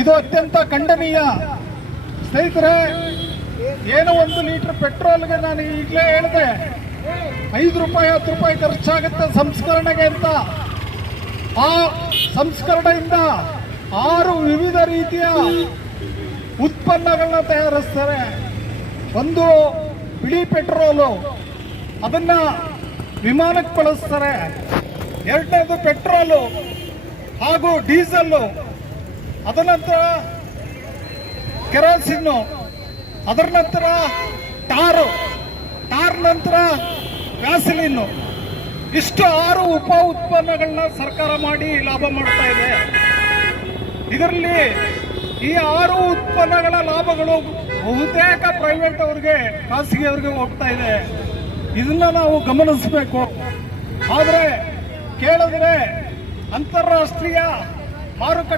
ಇದು ಅತ್ಯಂತ ಖಂಡನೀಯ. ಸ್ನೇಹಿತರೆ, ಏನೋ 1 ಲೀಟರ್ ಪೆಟ್ರೋಲ್ಗೆ ನಾನು ಈಗಲೇ ಹೇಳಿದೆ 5 ರೂಪಾಯಿ 10 ರೂಪಾಯಿ ಖರ್ಚಾಗುತ್ತೆ ಸಂಸ್ಕರಣೆಗೆ ಅಂತ. ಆ ಸಂಸ್ಕರಣೆಯಿಂದ 6 ವಿವಿಧ ರೀತಿಯ ಉತ್ಪನ್ನಗಳನ್ನ ತಯಾರಿಸ್ತಾರೆ. ಒಂದು ಬಿಳಿ ಪೆಟ್ರೋಲು, ಅದನ್ನ ವಿಮಾನಕ್ಕೆ ಬಳಸ್ತಾರೆ. ಎರಡನೇದು ಪೆಟ್ರೋಲು ಹಾಗೂ ಡೀಸೆಲ್ಲು, ಅದರ ನಂತರ ಕೆರೋಸಿನ್ನು, ಅದರ ನಂತರ ಟಾರ್ ನಂತರ ವ್ಯಾಸಲಿನ್ನು. ಇಷ್ಟು 6 ಉಪ ಉತ್ಪನ್ನಗಳನ್ನ ಸರ್ಕಾರ ಮಾಡಿ ಲಾಭ ಮಾಡ್ತಾ ಇದೆ. ಇದರಲ್ಲಿ ಈ 6 ಉತ್ಪನ್ನಗಳ ಲಾಭಗಳು ಬಹುತೇಕ ಪ್ರೈವೇಟ್ ಅವ್ರಿಗೆ, ಖಾಸಗಿಯವರಿಗೆ ಹೋಗ್ತಾ ಇದೆ. ಇದನ್ನ ನಾವು ಗಮನಿಸಬೇಕು. ಆದರೆ ಕೇಳಿದ್ರೆ ಅಂತಾರಾಷ್ಟ್ರೀಯ ಮಾರುಕಟ್ಟೆ